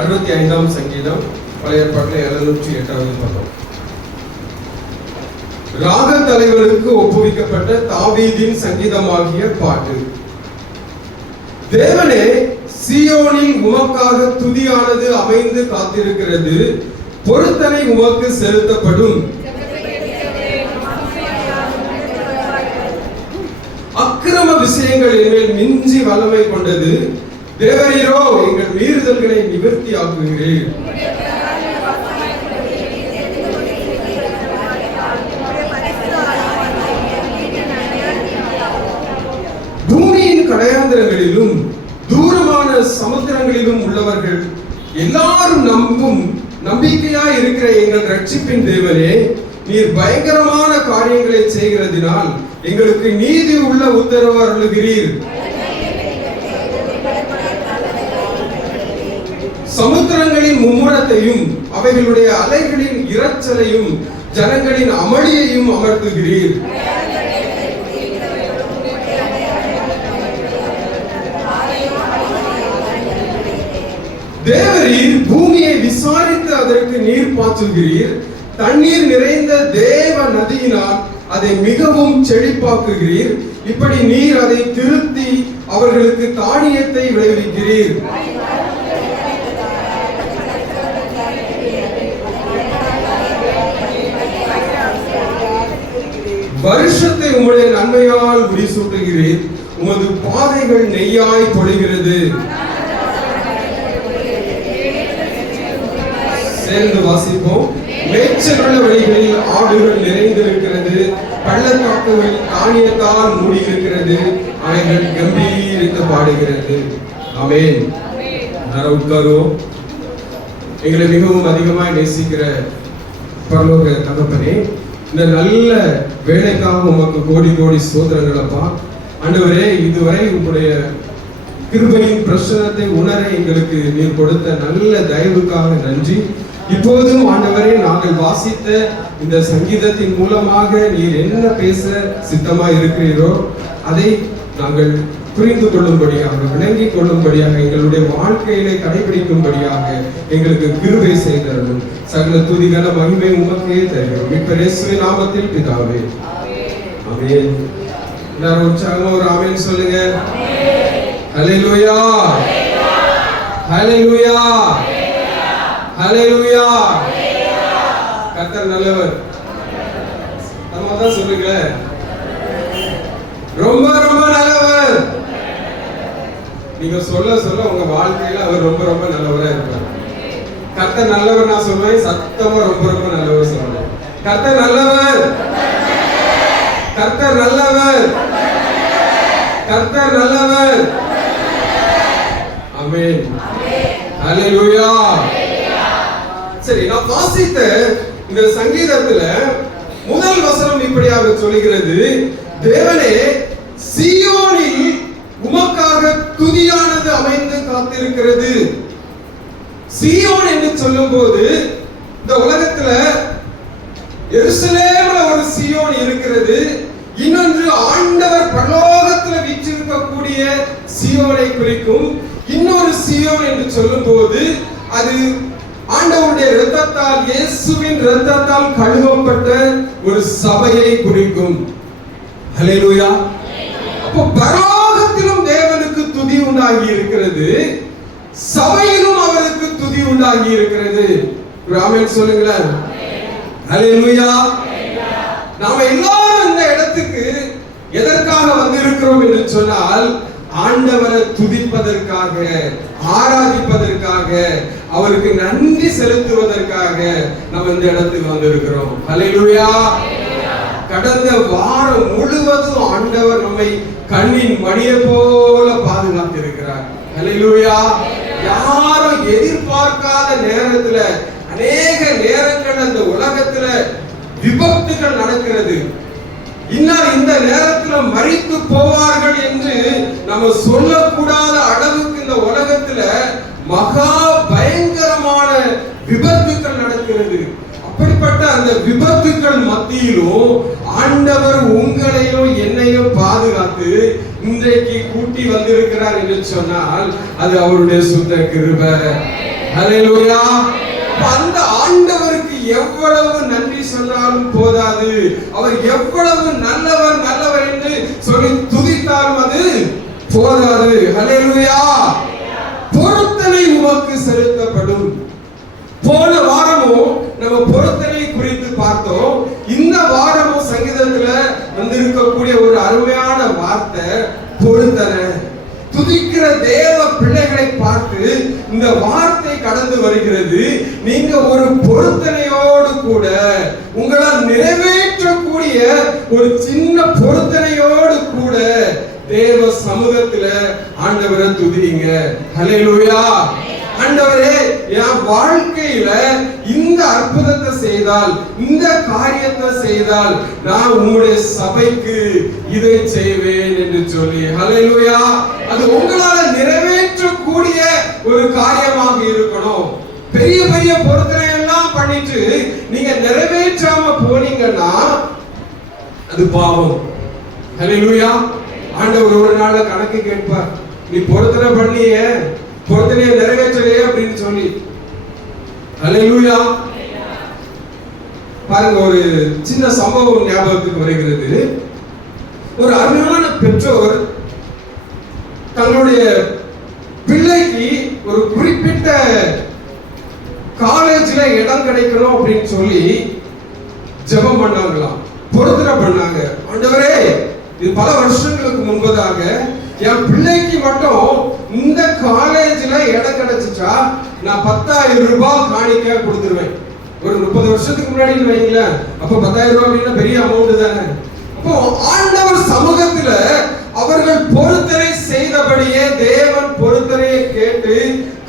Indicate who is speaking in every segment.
Speaker 1: அறுபத்தி ஐந்தாம் சங்கீதம் பழைய ஏற்பாட்டில் எழுநூற்றி எட்டாவது பக்கம். ராக தலைவருக்கு ஒப்புவிக்கப்பட்ட தாவீதின் சங்கீதமாகிய பாட்டு. தேவனே சியோனில் உமக்காக துதியானது அமைந்து காத்திருக்கிறது. பொருத்தனை உமக்கு செலுத்தப்படும். அக்கிரம விஷயங்கள் என்மேல் மிஞ்சி வல்லமை கொண்டது. தேவரீரோ எங்கள் மீறுதல்களை நிவர்த்தி ஆக்குகிறேன் பூமியின் கடையாந்திரங்களிலும் தூரமான சமுத்திரங்களிலும் உள்ளவர்கள் எல்லாரும் நம்பும் நம்பிக்கையா இருக்கிற எங்கள் ரட்சிப்பின் தேவனே நீர் பயங்கரமான காரியங்களை செய்கிறதினால் எங்களுக்கு நீதி உள்ள உத்தரவு அருளுகிறீர். மும்முரத்தையும் அவைகளுடைய அலைகளின் இரைச்சலையும் ஜனங்களின் அமளியையும் அமர்த்துகிறீர். தேவரீர் பூமியை விசாரித்து அதற்கு நீர் பாய்ச்சுகிறீர். தண்ணீர் நிறைந்த தேவ நதியினால் அதை மிகவும் செழிப்பாக்குகிறீர். இப்படி நீர் அதை திருத்தி அவர்களுக்கு தானியத்தை விளைவிக்கிறீர். வருஷத்தை உங்களுடைய நன்மையால் முடிசூட்டுகிறீர் உமது பாதைகள் நெய்யாய் பொழிகிறது. சேர்ந்து வாசிப்போம். மேய்ச்சலுள்ள வழிகளில் ஆடுகள் நிறைந்திருக்கிறது. பள்ளத்தாக்குகள் தானியத்தால் மூடியிருக்கிறது. அவைகள் கம்பீரித்து பாடுகிறது. அமேன் உட்காரோ. எங்களை மிகவும் அதிகமாய் நேசிக்கிற பரலோக தகப்பனே இந்த நல்ல வேலைக்காக உமக்கு கோடி கோடி சோதரங்களப்பா ஆண்டவரே இதுவரை உங்களுடைய கிருபையின் பிரசனத்தை உணர எங்களுக்கு நீர் கொடுத்த நல்ல தயவுக்காக நன்றி. இப்போதும் ஆண்டவரே நாங்கள் வாசித்த இந்த சங்கீதத்தின் மூலமாக நீர் என்ன பேச சித்தமா இருக்கிறீரோ அதை நாங்கள் புரிந்து கொள்ளும்படியாக விளங்கிக் கொள்ளும்படியாக எங்களுடைய வாழ்க்கையிலே கடைபிடிக்கும்படியாக எங்களுக்கு கிருபை செய்தரணும் சகல துதிகள மகிமை உமக்கே தருகிறோம் இப்ப இயேசுவின் நாமத்தில் பிதாவே. ஆமென். எல்லாரும் உற்சாகமா ஒரு ஆமென் சொல்லுங்க. ஹalleluya. ஹalleluya. ஹalleluya. கர்த்தர் நல்லவர். நம்ம தான் சொல்லுங்க ரொம்ப ரொம்ப நல்லவர் நீங்க சொல்ல சொல்ல உங்க வாழ்க்கையில அவர் ரொம்ப ரொம்ப நல்லவரா இருப்பார் கர்த்த நல்லவர் நான் சொல்லுவேன் சத்தமா ரொம்ப ரொம்ப நல்லவர் சொல்லுவேன் கர்த்த நல்லவர். கர்த்த நல்லவர். கர்த்தர் நல்லவர். ஆமென். ஹalleluya. சரி நான் வாசித்த இந்த சங்கீதத்துல முதல் வசனம் இப்படியாக சொல்கிறது தேவனே சியோனில் உமக்காக துதியானது அமைந்து காத்திருக்கிறது. சியோன் என்று சொல்லும் போது இந்த உலகத்துல எருசலேம்ல ஒரு சியோன் இருக்கிறது. இன்னொன்று ஆண்டவர் பரலோகத்துல வீற்றிருக்கக்கூடிய சியோனை குறிக்கும் இன்னொரு சியோன் என்று சொல்லும் போது அது ஆண்டவருடைய இரத்தத்தால் இயேசுவின் இரத்தத்தால் கழுவப்பட்ட ஒரு சபையை குறிக்கும். ஹalleluya. அப்போ பரலோகத்திலும் தேவ துதி உண்டாகி இருக்கிறது. சபையிலும் அவருக்கு துதி உண்டாகி இருக்கிறது. ஒரு சொல்லுங்களேன். நாம எல்லாரும் இந்த இடத்துக்கு எதற்காக வந்திருக்கிறோம் என்று சொன்னால் ஆண்டவரை துதிப்பதற்காக ஆராதிப்பதற்காக அவருக்கு நன்றி செலுத்துவதற்காக நம்ம இந்த இடத்துக்கு வந்திருக்கிறோம். ஹalleluya கடந்த வாரம் முழுவதும் ஆண்டவர் நம்மை கண்ணின் மணியை போல பாதுகாத்திருக்கிறார். ஹalleluya யாரும் எதிர்பார்க்காத நேரத்துல அநேக நேரங்கள் அந்த உலகத்துல விபத்துகள் நடக்கிறது. இன்னும் இந்த நேரத்துல மறித்து போவார்கள் என்று நம்ம சொல்லக்கூடாத அளவுக்கு இந்த உலகத்துல மகா பயங்கரமான விபத்துக்கள் நடக்கிறது அப்படிப்பட்ட அந்த விபத்துக்கள் மத்தியிலும் ஆண்டவர் உங்களையும் என்னையும் பாதுகாத்து இன்றைக்கு கூட்டி வந்திருக்கிறார் என்று சொன்னால் அது அவருடைய சுத்த கிருபை. ஹalleluya அந்த ஆண்டவருக்கு எவ்வளவு நன்றி சொன்னாலும் போதாது. அவர் எவ்வளவு நல்லவர் நல்லவர் என்று சொல்லி துதித்தாலும் அது போதாது. ஹalleluya பொருத்தனை உமக்கு செலுத்தப்படும். போல வந்திருக்கக்கூடிய ஒரு அருமையான வார்த்தை பொருந்தன. துதிக்கிற தேவ பிள்ளைகளை பார்த்து இந்த வார்த்தை கடந்து வருகிறது. நீங்க ஒரு பொருத்தனையோடு கூட உங்களால் நிறைவேற்றக்கூடிய ஒரு சின்ன பொருத்தனையோடு கூட தேவ சமூகத்துல ஆண்டவரை துதிங்க. ஹலே லோயா ஆண்டவரே என் வாழ்க்கையில இந்த அற்புதத்தை செய்தால் இந்த காரியத்தை செய்தால் நான் உங்களுடைய சபைக்கு இதை செய்வேன் என்று சொல்லி ஹலையிலுயா அது உங்களால நிறைவேற்றக்கூடிய ஒரு காரியமாக இருக்கணும். பெரிய பெரிய பொருத்தனை எல்லாம் பண்ணிட்டு நீங்க நிறைவேற்றாம போனீங்கன்னா அது பாவம். ஹலையிலுயா ஆண்டவர் ஒரு நாள்ல கணக்கு கேட்பார். நீ பொருத்தனை பண்ணிய. பொருத்தனையை நிறைவேற்றலையே அப்படின்னு சொல்லி. அலையூயா பாருங்க ஒரு சின்ன சம்பவம் ஞாபகத்துக்கு வருகிறது. ஒரு அருமையான பெற்றோர் தங்களுடைய பிள்ளைக்கு ஒரு குறிப்பிட்ட காலேஜ்ல இடம் கிடைக்கணும் அப்படின்னு சொல்லி ஜெபம் பண்ணாங்களாம். பொருத்தனை பண்ணாங்க. ஆண்டவரே இது பல வருஷங்களுக்கு முன்பதாக என் பிள்ளைக்கு மட்டும் இந்த காலேஜ்ல இடம் கிடைச்சிட்டா நான் பத்தாயிரம் ரூபாய் காணிக்க கொடுத்துருவேன். ஒரு முப்பது வருஷத்துக்கு முன்னாடி வைங்களேன். அப்ப பத்தாயிரம் ரூபாய் அப்படின்னா பெரிய அமௌண்ட் தானே. அப்போ ஆண்டவர் சமூகத்துல அவர்கள் பொறுத்தனை செய்தபடியே தேவன் பொறுத்தனையை கேட்டு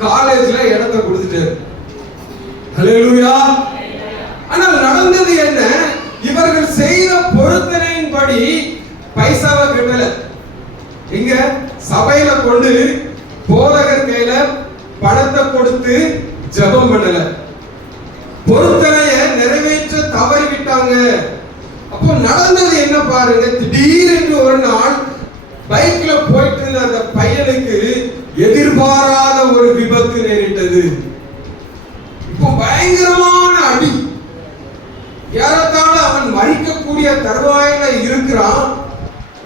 Speaker 1: காலேஜ்ல இடத்தை கொடுத்துட்டாரு. ஹalleluya ஆனால் நடந்தது என்ன? இவர்கள் செய்த பொருத்தனையின்படி பைசாவை கட்டல. சபையில கொண்டு போதகர் கையில பணத்தை கொடுத்து ஜெபம் பண்ணல. பொருத்தனைய நிறைவேற்ற தவறி விட்டாங்க அப்போ நடந்தது என்ன பாருங்க திடீரென்று ஒரு நாள் பைக்ல போயிட்டு இருந்த அந்த பையனுக்கு எதிர்பாராத ஒரு விபத்து நேரிட்டது. இப்போ பயங்கரமான அடி. ஏறத்தாழ அவன் மறிக்கக்கூடிய தருவாயில இருக்கிறான்.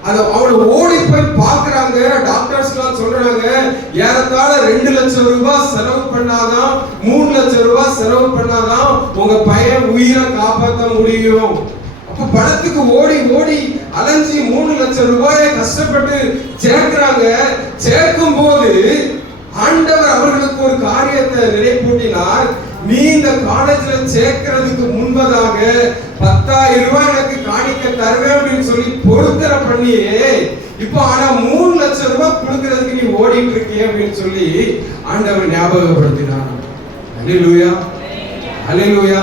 Speaker 1: அத அவனை ஓடி போய் பாக்குறாங்க டாக்டர்ஸ் எல்லாம் சொல்றாங்க ஏறத்தாழ ரெண்டு லட்சம் ரூபாய் செலவு பண்ணாதான் மூணு லட்சம் ரூபாய் செலவு பண்ணாதான் உங்க பையன் உயிரை காப்பாற்ற முடியும். அப்ப பணத்துக்கு ஓடி ஓடி அலைஞ்சி மூணு லட்சம் ரூபாயை கஷ்டப்பட்டு சேர்க்கிறாங்க. சேர்க்கும் போது ஆண்டவர் அவர்களுக்கு ஒரு காரியத்தை நினைப்பூட்டினார். நீ இந்த காலேஜ்ல சேர்க்கிறதுக்கு முன்பதாக பத்தாயிரம் ரூபாய் எனக்கு காணிக்க தருவேன் அப்படின்னு பண்ணி பண்ணியே. இப்போ ஆனா மூணு லட்சம் ரூபாய் கொடுக்கறதுக்கு நீ ஓடிட்டு இருக்கிய அப்படின்னு சொல்லி ஆண்டவர் ஞாபகப்படுத்தினார் அல்லேலூயா அல்லேலூயா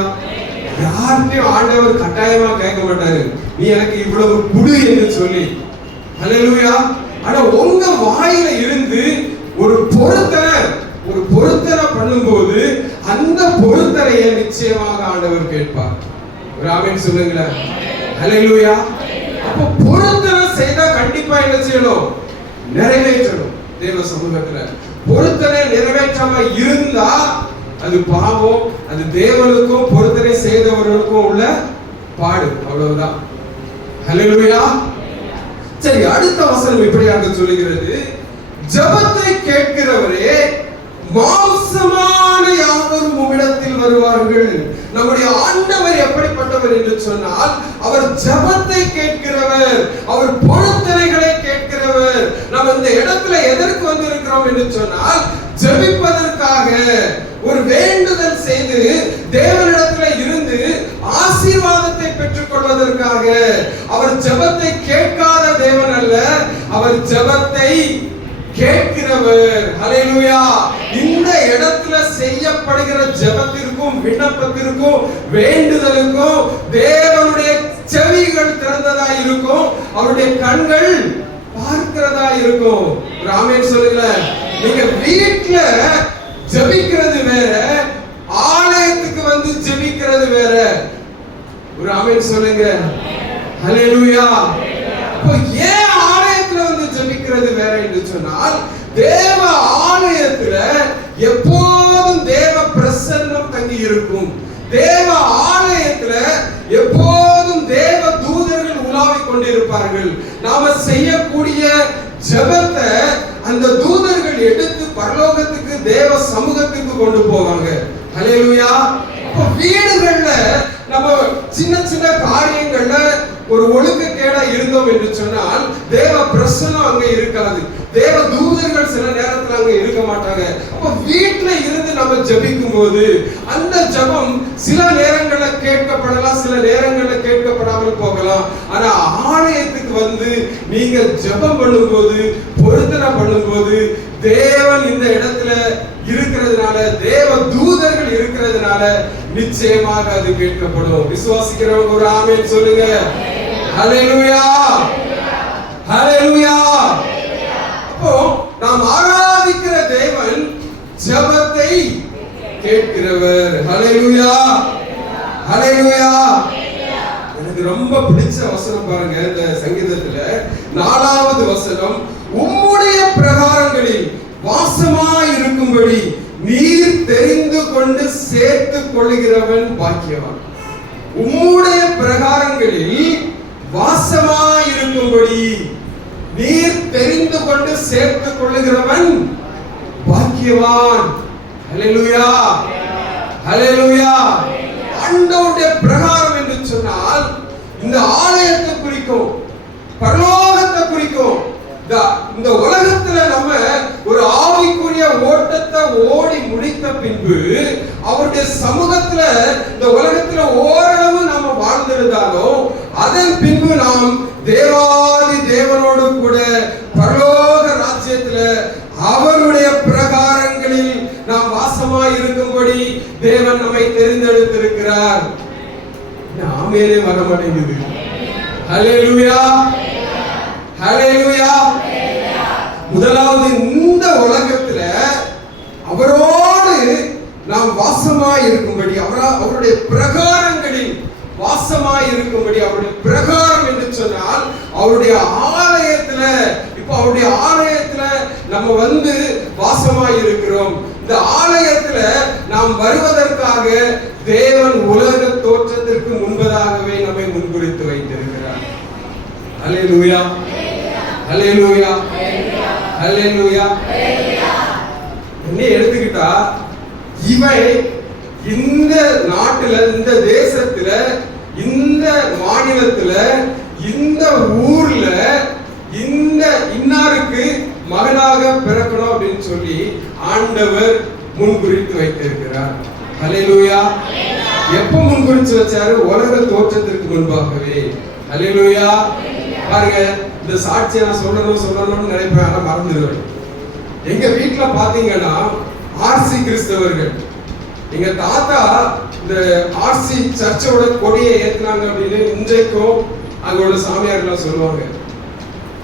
Speaker 1: யார்கிட்டயும் ஆண்டவர் கட்டாயமா கேட்க மாட்டாரு. நீ எனக்கு இவ்வளவு குடு என்று சொல்லி. அலையிலூயா ஆனா உங்க வாயில இருந்து ஒரு பொருத்தனை ஒரு பொருத்தனை பண்ணும்போது அந்த பொருத்தனையை நிச்சயமாக ஆண்டவர் கேட்பார். ஒரு ஆமென் சொல்லுங்களேன். அலையிலூயா அப்ப பொருத்தனை செய்தா கண்டிப்பா என்ன செய்யணும்? நிறைவேற்றணும். தேவ சமூகத்துல பொருத்தனை நிறைவேற்றாம இருந்தா அது பாவம் அது தேவனுக்கும் பொருத்தனை செய்தவர்களுக்கும் உள்ள பாடு. அவ்வளவுதான். ஹalleluya. சரி அடுத்த வசனம் இப்படியாக சொல்லுகிறது. ஜெபத்தை கேட்கிறவரே மாம்சமான யாவரும் உம்மிடத்தில் வருவார்கள். நம்முடைய ஆண்டவர் எப்படிப்பட்டவர் என்று சொன்னால் அவர் ஜெபத்தை கேட்கிறவர் அவர் பொழுத்தனைகளை கேட்கிறவர். நம்ம இந்த இடத்துல எதற்கு வந்திருக்கிறோம் என்று சொன்னால் ஜபிப்பதற்காக ஒரு வேண்டுதல் செய்து தேவனிடத்துல இருந்து ஆசீர்வாதத்தை பெற்றுக் கொள்வதற்காக அவர் ஜெபத்தை கேட்காத தேவன் அல்ல அவர் ஜெபத்தை கேட்கிறவர். ஹalleluya. இந்த இடத்துல செய்யப்படுகிற ஜெபத்திற்கும் விண்ணப்பத்திற்கும் வேண்டுதலுக்கும் தேவனுடைய செவிகள் திறந்ததா இருக்கும். அவருடைய கண்கள் பார்க்கிறதா இருக்கும். ராமேன் சொல்லுங்க நீங்க வீட்டுல ஜெபிக்கிறது வேற ஆலயத்துக்கு வந்து ஜெபிக்கிறது வேற. ஒரு சொல்லுங்க. ஹalleluya. அப்போ ஏன் இருக்கிறது வேற என்று சொன்னால் தேவ ஆலயத்துல எப்போதும் தேவ பிரசன்னம் தங்கி இருக்கும். தேவ ஆலயத்துல எப்போதும் தேவ தூதர்கள் உலாவிக் கொண்டிருப்பார்கள். நாம செய்யக்கூடிய ஜபத்தை அந்த தூதர்கள் எடுத்து பரலோகத்துக்கு தேவ சமூகத்துக்கு கொண்டு போவாங்க. அலையலுயா இப்ப வீடுகள்ல நம்ம சின்ன சின்ன காரியங்கள்ல ஒரு ஒழுக்கக்கேடா இருந்தோம் என்று சொன்னால் தேவ பிரசனம் அங்க இருக்காது. தேவ தூதர்கள் சில நேரத்துல அங்க இருக்க மாட்டாங்க. அப்ப வீட்டுல இருந்து நம்ம ஜபிக்கும் போது அந்த ஜெபம் சில நேரங்கள்ல கேட்கப்படலாம் சில நேரங்கள்ல கேட்கப்படாமல் போகலாம். ஆனா ஆலயத்துக்கு வந்து நீங்க ஜெபம் பண்ணும்போது பொருத்தனை பண்ணும்போது தேவன் இந்த இடத்துல இருக்கிறதுனால தேவ தூதர்கள் இருக்கிறதுனால நிச்சயமாக அது கேட்கப்படும். விசுவாசிக்கிறவங்க ஒரு ஆமேன் சொல்லுங்க. ஹalleluya ஹalleluya அப்போ நாம் ஆராதிக்கிற தேவன் ஜெபத்தை கேட்கிறவர். ஹalleluya ஹalleluya எனக்கு ரொம்ப பிடிச்ச வசனம் பாருங்க இந்த சங்கீதத்துல. நாலாவது வசனம் உம்முடைய பிரகாரங்களில் வாசமாய் இருக்கும்படி நீர் தெரிந்து கொண்டு சேர்த்து கொள்கிறவன் பாக்கியவான். உம்முடைய பிரகாரங்களில் வாசமாய் இருக்கும்படி நீர் தெரிந்து கொண்டு சேர்த்து கொள்ளுகிறவன் பாக்கியவான். ஹalleluya ஹalleluya ஆண்டவருடைய பிரகாரம் என்று சொன்னால் இந்த ஆலயத்தை குறிக்கும் பரலோகத்தை குறிக்கும் இந்த- உலகத்துல நம்ம ஒரு ஆவிக்குரிய ஓட்டத்தை ஓடி முடித்த பின்பு அவருடைய சமூகத்துல இந்த உலகத்துல ஓரளவு நாம வாழ்ந்திருந்தாலும் அதன் பின்பு நாம் தேவாதி தேவனோடு கூட பரலோக ராஜ்யத்துல அவருடைய பிரகாரங்களில் நாம் வாசமாய் இருக்கும்படி தேவன் நம்மை தெரிந்தெடுத்திருக்கிறார். நாமேலே வர மாட்டேங்குது ஹalleluya ஹalleluya. வாசமாய் இருக்கும்படி அவரா அவருடைய பிரகாரங்களில் வாசமாய் இருக்கும்படி அவருடைய பிரகாரம் என்று சொன்னால் அவருடைய ஆலயத்துல இப்போ அவருடைய ஆலயத்துல நம்ம வந்து வாசமாய் இருக்கிறோம் இந்த ஆலயத்துல நாம் வருவதற்காக தேவன் உலக தோற்றத்திற்கு முன்பதாகவே நம்மை முன்குறித்து வைத்திருக்கிறார். ஹalleluya. அலே ஹalleluya. என்ன எடுத்துக்கிட்டா இவை இந்த நாட்டுல இந்த தேசத்துல இந்த மாநிலத்துல இந்த ஊர்ல இந்த இன்னாருக்கு மகனாக பிறக்கணும் அப்படின்னு சொல்லி ஆண்டவர் முன்குறித்து வைத்திருக்கிறார். ஹalleluya. எப்ப முன்குறிச்சு வச்சாரு? உலக தோற்றத்திற்கு முன்பாகவே. ஹalleluya. பாருங்க இந்த சாட்சியை நான் சொல்லணும் சொல்லணும்னு நினைப்பேன் ஆனா மறந்துடுவேன். எங்க வீட்டுல பாத்தீங்கன்னா ஆர்சி கிறிஸ்தவர்கள் எங்க தாத்தா இந்த ஆர்சி சர்ச்சோட கொடியை ஏத்துனாங்க அப்படின்னு இன்றைக்கும் அங்கோட சாமியார்லாம் சொல்லுவாங்க.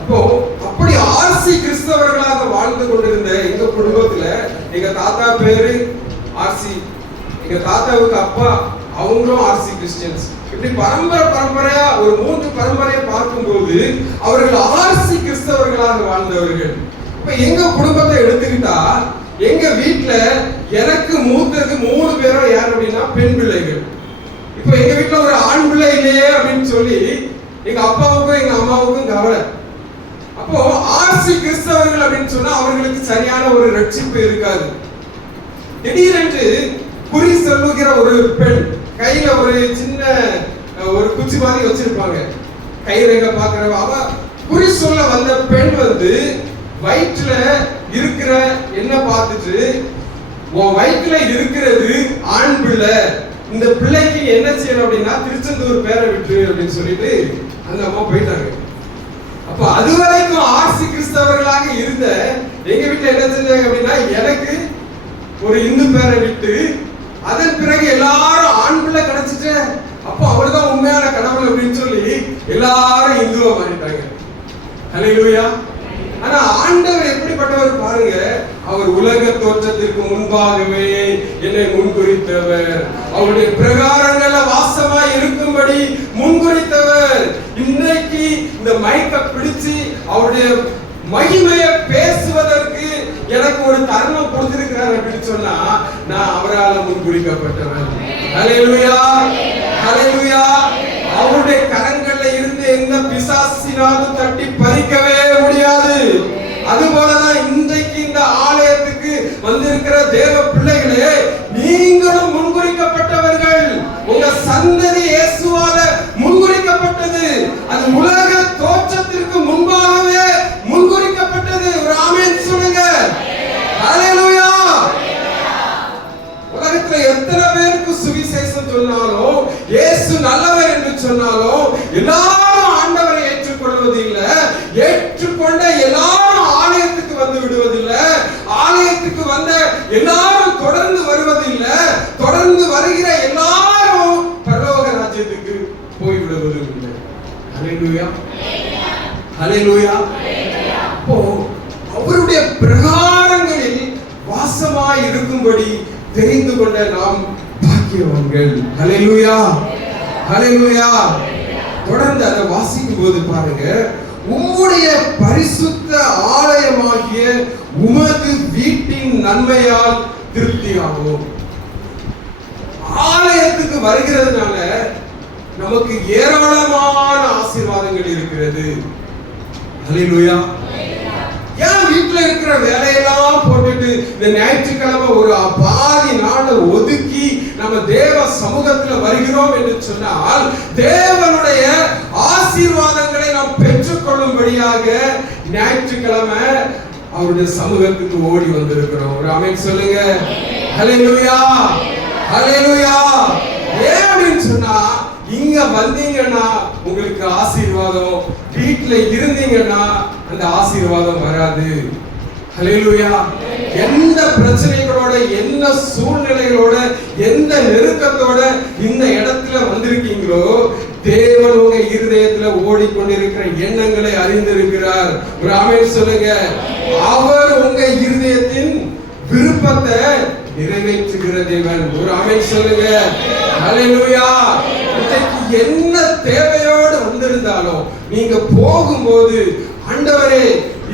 Speaker 1: அப்போ அப்படி ஆர்சி கிறிஸ்தவர்களாக வாழ்ந்து கொண்டிருந்த எங்க குடும்பத்துல எங்க தாத்தா பேரு ஆர்சி எங்க தாத்தாவுக்கு அப்பா அவங்களும் ஆர்சி கிறிஸ்டியன்ஸ் இப்படி பரம்பரை பரம்பரையா ஒரு மூன்று பரம்பரையை பார்க்கும்போது அவர்கள் ஆர்சி கிறிஸ்தவர்களாக வாழ்ந்தவர்கள். இப்ப எங்க குடும்பத்தை எடுத்துக்கிட்டா எங்க வீட்டுல எனக்கு மூத்தது மூணு பேரும் யார் அப்படின்னா பெண் பிள்ளைகள். இப்போ எங்க வீட்டுல ஒரு ஆண் பிள்ளை இல்லையே அப்படின்னு சொல்லி எங்க அப்பாவுக்கும் எங்க அம்மாவுக்கும் கவலை. அப்போ ஆர்சி கிறிஸ்தவர்கள் அப்படின்னு சொன்னா அவர்களுக்கு சரியான ஒரு ரட்சிப்பு இருக்காது. திடீரென்று குறி சொல்லுகிற ஒரு பெண் கையில ஒரு சின்ன ஒரு குச்சி மாதிரி வச்சிருப்பாங்க. கைரேகை பாக்குறவ அவ குறி சொல்ல வந்த பெண் வந்து வயிற்றுல இருக்கிற என்ன பார்த்துட்டு உன் வயிற்றுல இருக்கிறது ஆண் பிள்ளை. இந்த பிள்ளைக்கு என்ன செய்யணும் அப்படின்னா திருச்செந்தூர் பேரை விட்டு அப்படின்னு சொல்லிட்டு அந்த அம்மா போயிட்டாங்க. அப்ப அது வரைக்கும் ஆர்சி கிறிஸ்தவர்களாக இருந்த எங்க வீட்டுல என்ன செஞ்சாங்க அப்படின்னா எனக்கு ஒரு இந்து பேரை விட்டு அதன் பிறகு எல்லாரும் ஆண் பிள்ளை கிடைச்சிட்டு அப்போ அவர்தான் உண்மையான கடவுள் அப்படின்னு சொல்லி எல்லாரும் இந்துவா மாறிட்டாங்க. ஹalleluya ஆனா ஆண்டவர் எப்படிப்பட்டவர் பாருங்க? அவர் உலக தோற்றத்திற்கு முன்பாகவே என்னை முன்குறித்தவர். அவருடைய பிரகாரங்கள வாசமா இருக்கும்படி முன்குறித்தவர். இன்றைக்கு இந்த மைக்க பிடிச்சு அவருடைய மகிமையை பேசுவதற்கு எனக்கு ஒரு தருணம் கொடுத்திருக்கிறார் அப்படின்னு சொன்னா நான் அவரால் முன்குறிக்கப்பட்டவர் அலையலுயா அலையலுயா அவருடைய கரங்கள்ல இருந்து எந்த பிசாசினாலும் அலையிலூயா அப்போ அவருடைய பிரகாரங்களில் வாசமாய் இருக்கும்படி தெரிந்து கொள்ள நாம் பாக்கியவங்கள் அலையிலூயா அலையிலூயா தொடர்ந்து அதை வாசிக்கும் போது பாருங்க. உம்முடைய பரிசுத்த ஆலயமாகிய உமது வீட்டின் நன்மையால் திருப்தியாகும். ஆலயத்துக்கு வருகிறதுனால நமக்கு ஏராளமான ஆசீர்வாதங்கள் இருக்கிறது. ஹalleluya. ஏன் வீட்டுல இருக்கிற வேலையெல்லாம் போட்டுட்டு இந்த ஞாயிற்றுக்கிழமை ஒரு பாதி நாளை ஒதுக்கி நம்ம தேவ சமூகத்துல வருகிறோம் என்று சொன்னால் தேவனுடைய ஆசீர்வாதங்களை நாம் பெற்றுக்கொள்ளும்படியாக ஞாயிற்றுக்கிழமை அவருடைய சமூகத்துக்கு ஓடி வந்திருக்கிறோம். ஒரு அமைப்பு சொல்லுங்க. ஹalleluya ஹalleluya ஏன் அப்படின்னு சொன்னா இங்க வந்தீங்கன்னா உங்களுக்கு ஆசீர்வாதம் வீட்டில் இருந்தீங்கன்னா அந்த ஆசீர்வாதம் வராது. ஹalleluya. எந்த பிரச்சனைகளோட என்ன சூழ்நிலைகளோட எந்த நெருக்கத்தோட இந்த இடத்துல வந்திருக்கீங்களோ தேவன் உங்க இருதயத்துல ஓடிக்கொண்டிருக்கிற எண்ணங்களை அறிந்திருக்கிறார். ஒரு ஆமென் சொல்லுங்க. அவர் உங்க இருதயத்தின் விருப்பத்தை நிறைவேற்றுகிற தேவன். ஒரு ஆமென் சொல்லுங்க. ஹalleluya. என்ன தேவையோ நீங்க போகும்போது ஆண்டவரே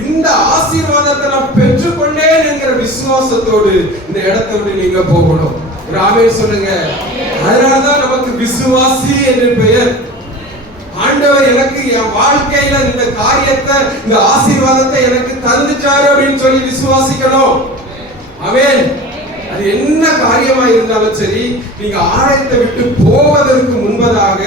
Speaker 1: இந்த ஆசீர்வாதத்தை நான் பெற்றுக்கொண்டேன் என்கிற விசுவாசத்தோடு இந்த இடத்தை விட்டு நீங்க போகணும். ராமே சொல்லுங்க அதனாலதான் நமக்கு விசுவாசி என்று பெயர். ஆண்டவர் எனக்கு என் வாழ்க்கையில இந்த காரியத்தை இந்த ஆசீர்வாதத்தை எனக்கு தந்துச்சாரு அப்படின்னு சொல்லி விசுவாசிக்கணும். அவேன் அது என்ன காரியமா இருந்தாலும் சரி நீங்க ஆலயத்தை விட்டு போவதற்கு முன்பதாக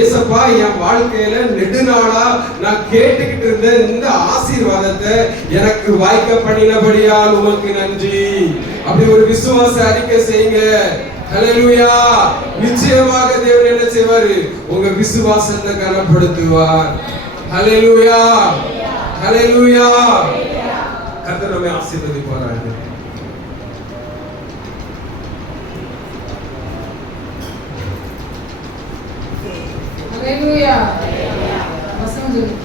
Speaker 1: ஏசப்பா என் வாழ்க்கையில நெடுநாளா நான் கேட்டுக்கிட்டு இருந்த இந்த ஆசீர்வாதத்தை எனக்கு வாய்க்க பண்ணினபடியால் உமக்கு நன்றி. அப்படி ஒரு விசுவாச அறிக்கை செய்யுங்க. ஹalleluya நிச்சயமாக தேவன் என்ன செய்வாரு? உங்க விசுவாசத்தை கனப்படுத்துவார். ஹalleluya ஹalleluya கர்த்தர் நம்மை ஆசீர்வதிப்பாராக.
Speaker 2: Aleluia. வசனம் சொல்லு